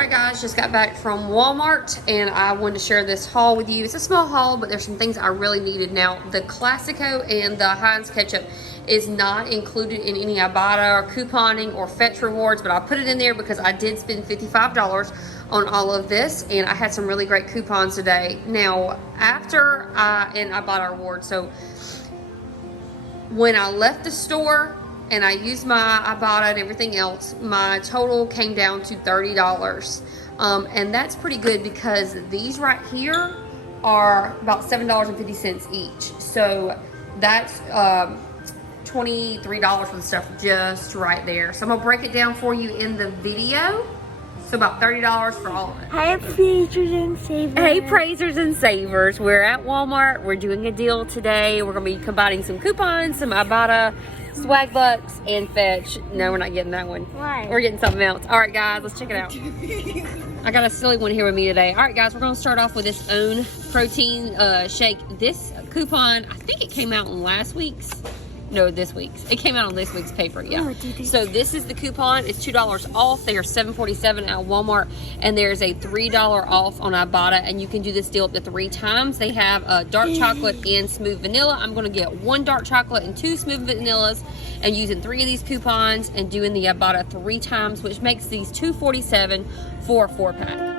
Alright guys, just got back from Walmart and I wanted to share this haul with you. It's a small haul, but there's some things I really needed. Now, the Classico and the Heinz ketchup is not included in any Ibotta or couponing or Fetch rewards, but I put it in there because I did spend $55 on all of this and I had some really great coupons today. Now, after I bought our reward, so when I left the store and I used my Ibotta and everything else, my total came down to $30. And that's pretty good because these right here are about $7.50 each. So that's $23 for the stuff just right there. So I'm gonna break it down for you in the video. So about $30 for all of it. Hey, praisers and savers. Hey, praisers and savers. We're at Walmart. We're doing a deal today. We're gonna be combining some coupons, some Ibotta, swag bucks, and Fetch. No, we're not getting that one. Why? We're getting something else. All right, guys, let's check it out. I got a silly one here with me today. All right, guys, we're gonna start off with this OWN protein shake. This coupon, I think it came out in last week's. No, this week's. It came out on this week's paper, yeah. Oh, so this is the coupon. It's $2 off. They are $7.47 at Walmart, and there's a $3 off on Ibotta, and you can do this deal up to 3 times. They have dark chocolate and smooth vanilla. I'm going to get 1 dark chocolate and 2 smooth vanillas, and using 3 of these coupons and doing the Ibotta 3 times, which makes these $2.47 for a 4-pack.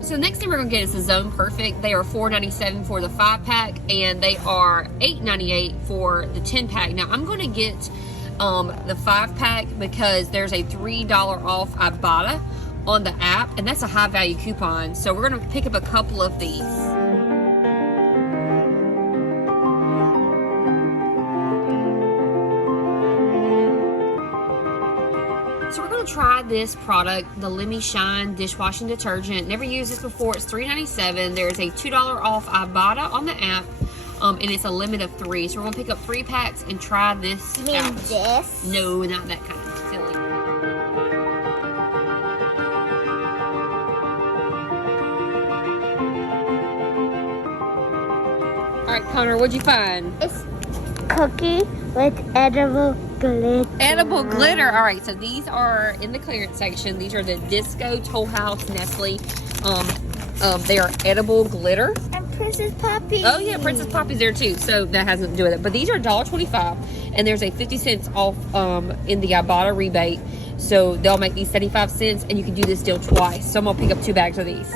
So the next thing we're going to get is the Zone Perfect. They are $4.97 for the 5-pack, and they are $8.98 for the 10-pack. Now, I'm going to get the 5-pack because there's a $3 off Ibotta on the app, and that's a high-value coupon. So we're going to pick up a couple of these. So we're going to try this product, the Lemmy Shine dishwashing detergent. Never used this before. It's $3.97. There's a $2 off Ibotta on the app, and it's a limit of 3. So we're going to pick up 3 packs and try this You mean out. this? No, not that kind of silly. All right, Connor, what'd you find? It's cookie with edible glitter. Edible glitter. All right, so these are in the clearance section. These are the Disco Toll House Nestle. They are edible glitter. And Princess Poppy. Oh yeah, Princess Poppy's there too. So that has nothing to do with it. But these are $1.25, and there's a 50 cents off in the Ibotta rebate. So they'll make these 75 cents, and you can do this deal twice. So I'm gonna pick up 2 bags of these.